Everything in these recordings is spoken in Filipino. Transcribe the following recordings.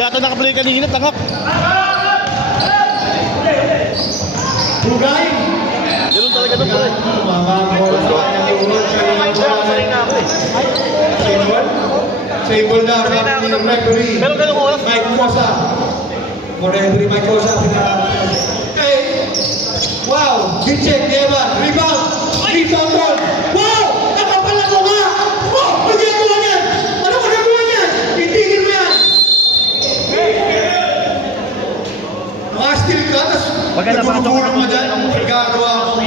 yata nakaplay kanina, tangak. Bugay! Ganun talaga doon, pre. Mamamola sa kanyang ulo. Same ball na kami yung referee. Pero ganun oras. Mike Cosa. Referee Mike Cosa. Okay. Wow! Good check, Evan. Rebound! Rebound doon! Wow! Nakapala mo nga! Oh! Magagawa niyan! Ano magagawa niyan? Titigil mo yan! Mga steal ka, tapos nagugulong mo dyan. Nagagawa ko.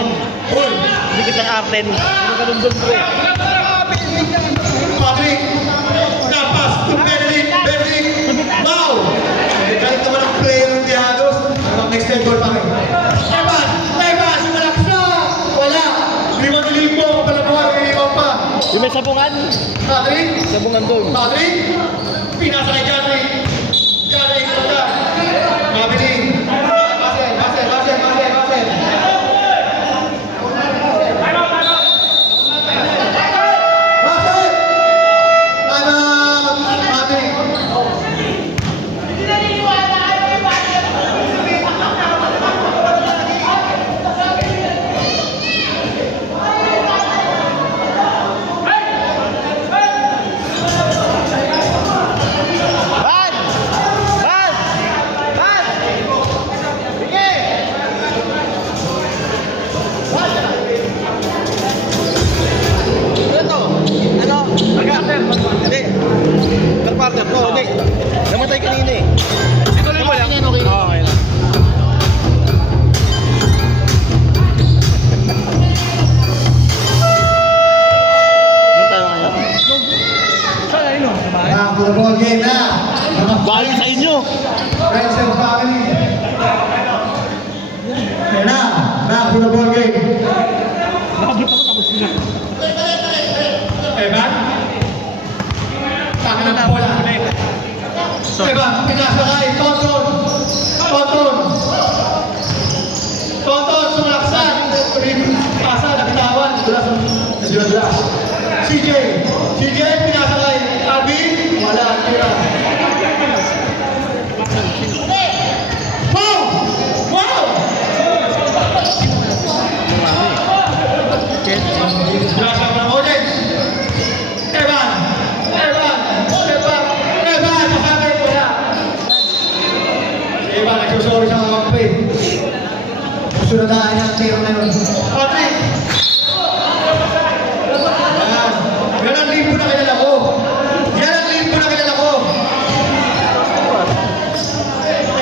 Hoy! Hindi kita Arten. Ano ganun doon, pre? Patrick! Napas! Benedict! Wow! Galit naman ang player ng Diados. Ang next time goal pa rin. Evan! Sumalak na! Wala! 5,000 palabuhan, 5 pa. Yung may sabungan. Patrick! Sabungan doon. Patrick! Pinasa kay Johnny! Wala! Mabiling! Basel! Partner ko, hindi. Namatay kanina eh. Ito lang ba lang? Okay lang. Ano tayo ngayon? Football game na! Bali sa inyo. Friends and family! Kaya na! Football game! Nakablock ako tapos sila. Evan? Taka ng bola. Evan, pinasakay. Tonton, sumalaksan. Pasa, nakitawan. Dulas. CJ, pinasakay. Alvin, wala. Tira. Wow! Dulas ang mga audience. Evan, masakay ko na. Si Evan, nagsusori sa mga kampi. Susunodaan niya ang tiro na yun. Patrick! Yan ang limbo na kilala ko.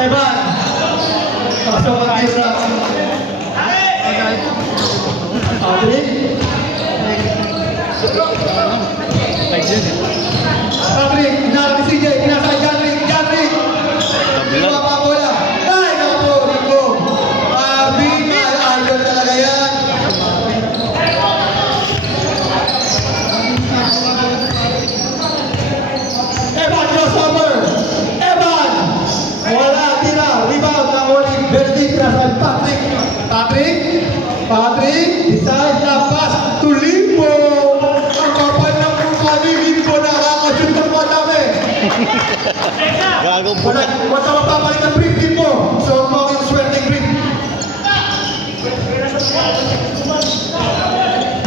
Evan! Pasok ang tiro na. Patrick! Patrick, inalang ni CJ, pinasakay Janry. Iwa pa bola. Ay, naku, Rico. Marvin, idol talaga yan. Evan, crossover. Evan. Wala, tira. Rebound ng Oli. Benedict, pinasakay Patrick. Decide na pass to Limbo. Ang kapal ng mukha ni Limbo na kakashoot ng madami. Gagawin po. Wala mapapalik ang brief din mo. So, mga swelteng brief.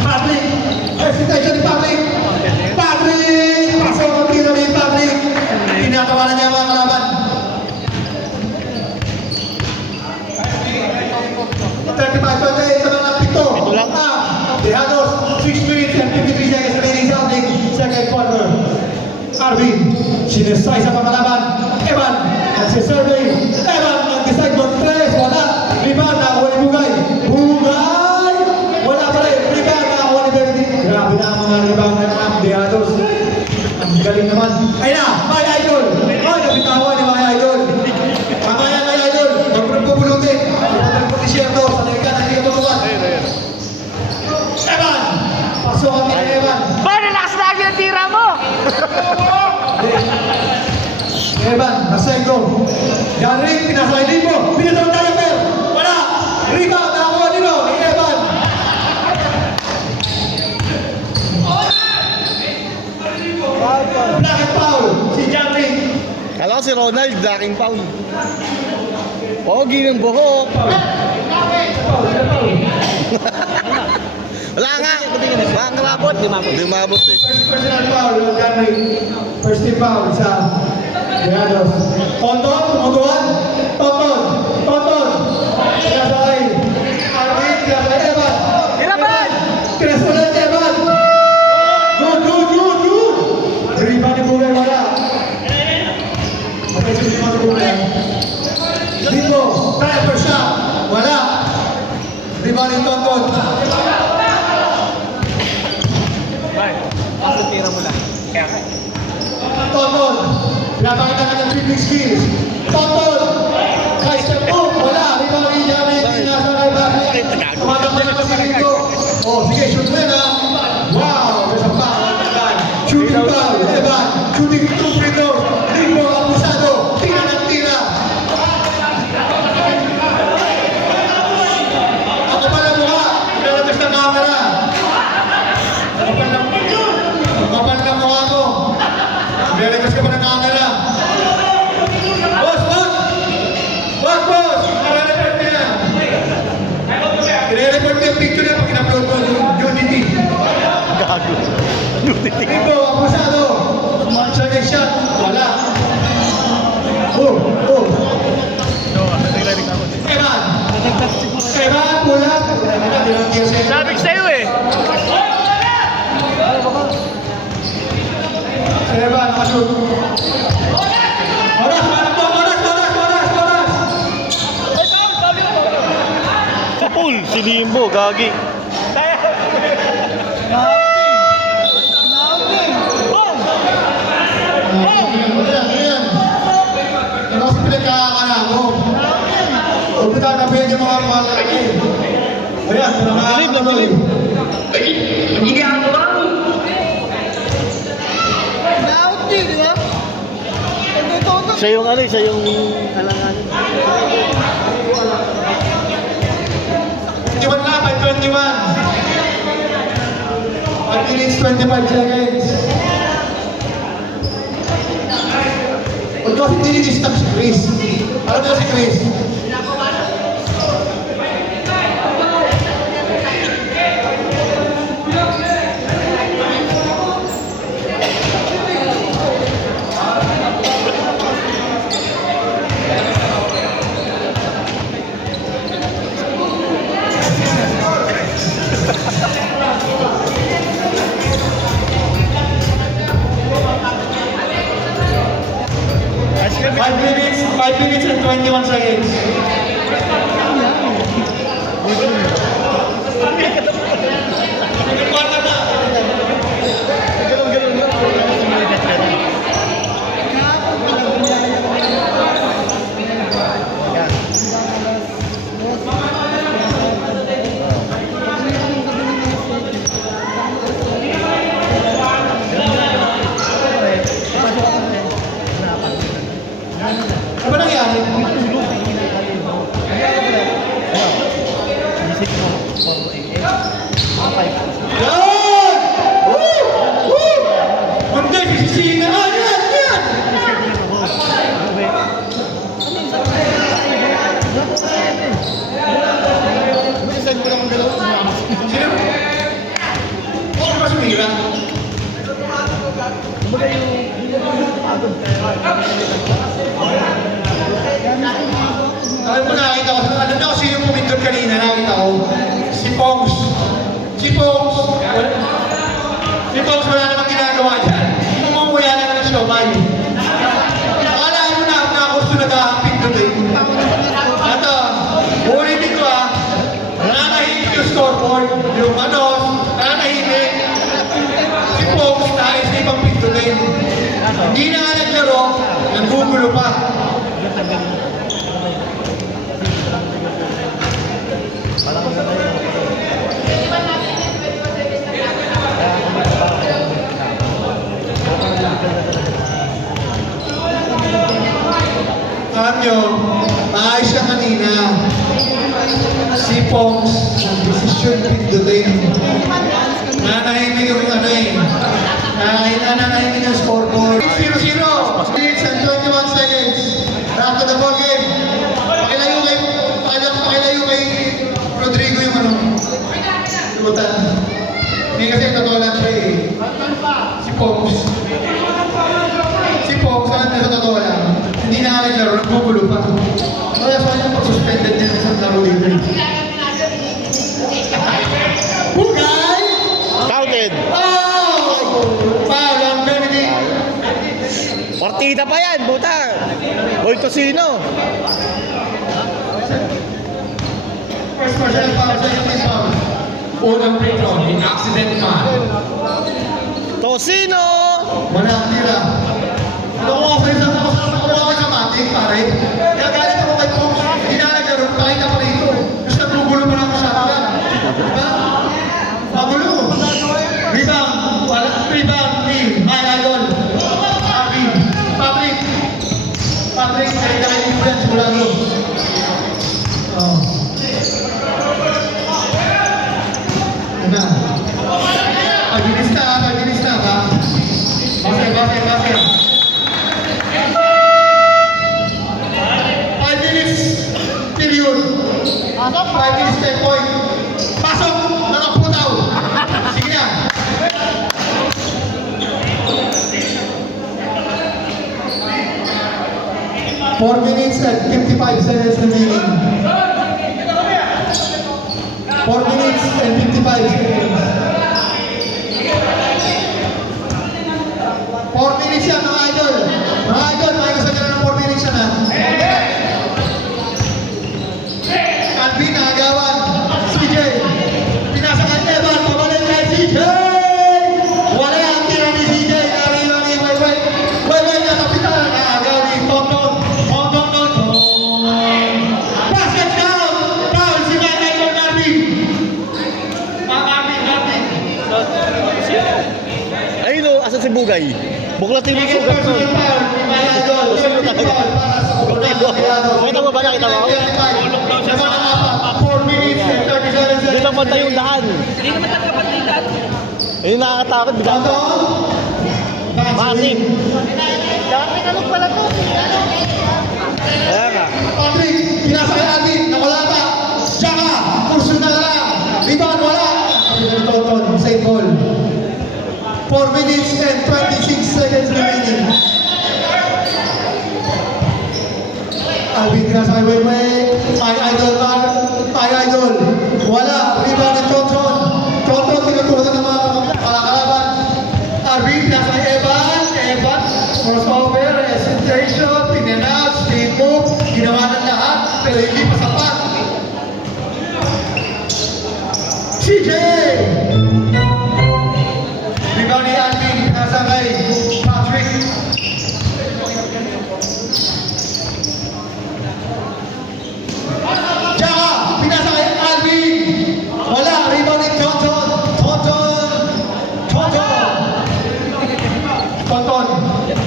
Patrick! Hesitation ni Patrick! Pasok ang tiro ni Patrick! Tinatawanan niya ang mga kalaban. 35-28 sa mga pito. Pito lang. Dejados, 6 minutes and 53 seconds remaining sa ating second quarter. Arvin, sinesay sa pangalaban. Evan, nagsisurvey. Evan, nag-decide mo 3. Wala. Rebound na ako ni Bugay. Wala pa rin. Rebound na ako ni Benedict. Grabe na ang mga rebound na mga Dejados. Ang galing naman. Ay na, my idol. Nabitawan ni my idol. Mamaya my idol. Huwag mo nang pupulutin. Huwag mo t-shirto. Sanay ka na hindi ka tutukan. Evan, pasok ang tira Evan. Relax lagi ang tira mo! Evan, Masengo. Janrik, pinasakay din mo. Pinatawag tayo, pero wala. Rebound, nakakuha din mo. Ni Evan. Black and foul. Si Janrik. Kala Baka si Ronald, daking pound. Pogi ng buhok. Wala nga. Wala nga mabot. Hindi mabot eh. First personal foul, Gary. First team foul sa Granados. Tonton, tumutuan. Tonton. Kinasakay. Arvin, kinasakay. Evan. Ilaban! Kinasakay Evan. Good. Rebound ni Bugay, wala. Okay, sige mo si Bugay. Dito, try for shot. Wala. Rebound ni Tonton. Tira mo lang. Tonton, pinapakita ka ng dribbling skills. Tonton, high step move, wala. Rebound ni Jamin, nasa kay Bakli. Tumatakbo na kasi rito. Oh, sige, shoot mo yan ha. Wow, there's a foul. Shooting foul, Evan. Shooting two free throws. Limbo, abusado. Tira ng tira. Ako pala mukha. Ilalabas ng camera. Kapal ng mukha ko. Ilalabas ka pa ng camera. Boss! Nare-report na yan. I-report ko yung picture na pag in-upload ko Unity. Gago. Limbo, abusado. Sa next shot, wala. Oh. Evan, pulang. Sabi ko sa'yo eh. Evan, nakashoot. Oras. Sa pool, si Limbo, gagi. Ano kasi pinagkakakala mo? Huwag mo tatabihin yung mga malaki. Ayan, Nabilib. Siya yung siya yung alangan. 21 na, 21. 1 minutes, 25 seconds. Huwag kasi dinidistak si Chris. Alam mo si Chris? Five minutes and 21 seconds. Kwarta na. Galong-galong lang. Ano ba nangyari? Yan! Woo! Hindi, sisisihin na. Yan! Sino? Bakit ba sumira? Alam mo, nakita ko. Alam na ko sino pumindot kanina. Nakita ko. Si Pongs. Si Pongs wala namang ginagawa dyan. Umumuya na ng siomay. Akalain mo na kurso nag-ahamping doon eh. Ito, ulitin ko nananahimik yung scoreboard. Yung nananahimik. Si Pongs nais na ibang pintutin. Hindi na nga naglaro, naggugulo pa. Alam nyo, maayos ka kanina. Si Pongs, ang desisyon pindutin. Nanahimik yung nanahimik yung scoreboard. 0-0. Minutes and 21 seconds. Nagugulo pa. Kaya sa kanya pag-suspended niya ng isang laro dito. Bugay! Counted. Oh! Foul on Benedict. Partida pa yan, buta. Boy Tosino. First personal foul sa yung foul. Unang free throw, in accident man. Tosino. Wala ang tira. Ano ko offense ang ako sa matik, pare? Kaya galit ako kay Pops. Hindi na nagkaroon, pakita pa rito. Kasi nagugulo pa lang sa akin. Diba? Magulo. Rebound. Wala. Rebound. Ni. My idol. Arvin. Patrick. Patrick. Kaya influence. Wala mo. Oh. Ano na? Pag-inis na, pag-inis na, ha? Basket. 5 minutes. Period. 5 minutes, 10 point. Pasok! Nakaputaw! Sige na. Four minutes and 55 seconds remaining. 4 minutes and 55 seconds. 4 minutes yan, mga idol. Mga idol, may kasagyan ng 4 minutes yan, ha? Alvin, nakagawan. CJ. Pinasa kay Evan. Pabalik kay CJ. Wala ang tira ni CJ. Narilo ni Wayway. Wayway na kapitan. Nakagaw ni Tonton. Basket down. Foul si Mga idol Narvin. Narvin. Ayun o, asan si Bugay? Buklatin mo yung Second sugat ko. personal foul ni Mga idol. Second foul para sa Coronado Criados. Nakita mo ba? Nakita mo? Naman ang apat. 4 minutes and 37 seconds. Hindi lang pantay yung dahan. Hindi naman nagkapatikan. Ayun nakakatakot. Bigla. Matik. Dapat pinalog pala to. Kaya nga. Patrick, pinasa kay Alvin, nakulata. Tsaka, kurso na lang. Rebound, wala. Tonton, same ball. 4 minutes and 26 seconds remaining. Alvin, pinasa kay Wayway. My idol. Wala. Rebound ni Tonton. Tonton, tinutukan ng mga kalaban. Alvin, pinasa kay Evan, crossover, hesitation, pinanap, speed move, ginawa ng lahat, pero hindi pa sapat. CJ! Rebound ni Alvin, nasa kay Patrick. Tsaka, pinasa kay Alvin. Wala, rebound ni Tonton.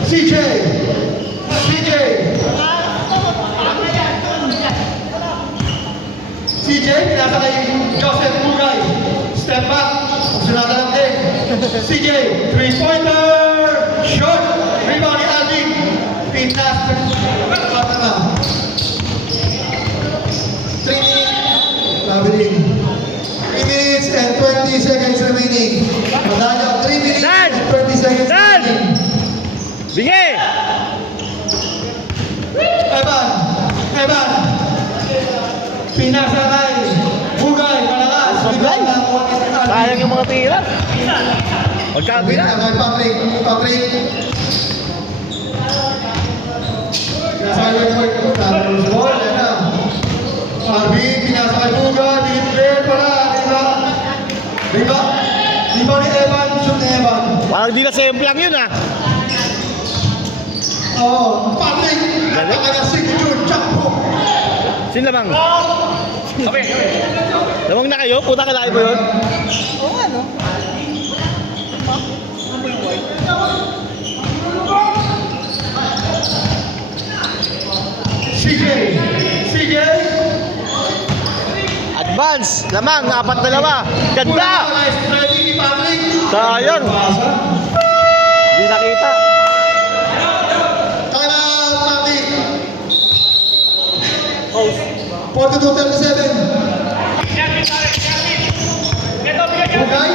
CJ! Pinasa kay Joseph Bugay. Step back. Sunada lang din. CJ, 3-pointer. Shot. Rebound ni Alvin. Pinasa. Patama. 3 minutes and 20 seconds remaining. Madaya, 3 minutes Dan! and 20 seconds Dan! remaining. Bigay! Evan. Pinasa kay Bugay, malakas. Bugay? Sayang yung mga tira. Magkabila. Kay Patrick. Pinasa kay Bugay. Tapos ball, yan na. Arvin, pinasa kay Bugay. Bigit pala. Diba ni Evan, shoot ni Evan. Parang di na semplang yun ah. Oo, Patrick. Napaka signature jump hook. Sino lamang? Lamang na kayo? Puta kalahin mo yun? Oo, ano? CJ. Advance! Lamang, apat na lama. Ganda! Nice ready ni Patrick. Sayang! Hindi nakita. Time out, Patrick. Oh. 42-37. Bugay.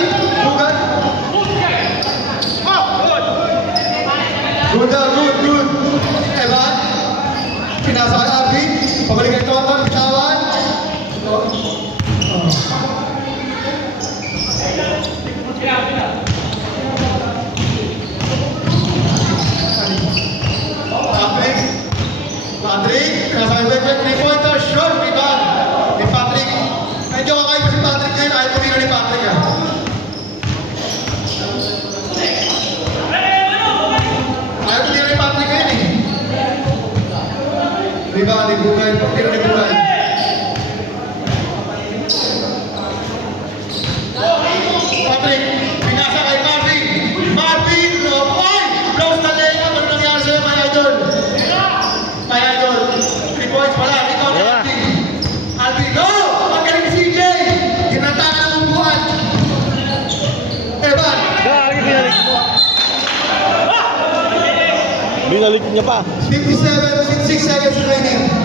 Good. Evan. Pinasa kay Alvin. Pabalik kay Tonton. Bitawan. Patrick, pinasa kay Wegweg. 3-pointer. Shot. Rebound. Ni Patrick. Medyo kakaiba si Patrick ngayon. Ayaw tumira ni Patrick ah. Ayaw tumira ni Patrick ngayon eh. Rebound ni Bugay. Tira ni Bugay. Patrick, pinasa kay Marvin. Marvin, no. Ay! Close na layup. Ano nangyari sa'yo, my idol? My idol. 3 points pala. Ikaw na Diba? Alvin. Alvin, no! Magaling si CJ. Ginatakan ng buwan. Evan. Gagi, binalik mo. Binalik niya pa. 57, 6 seconds remaining.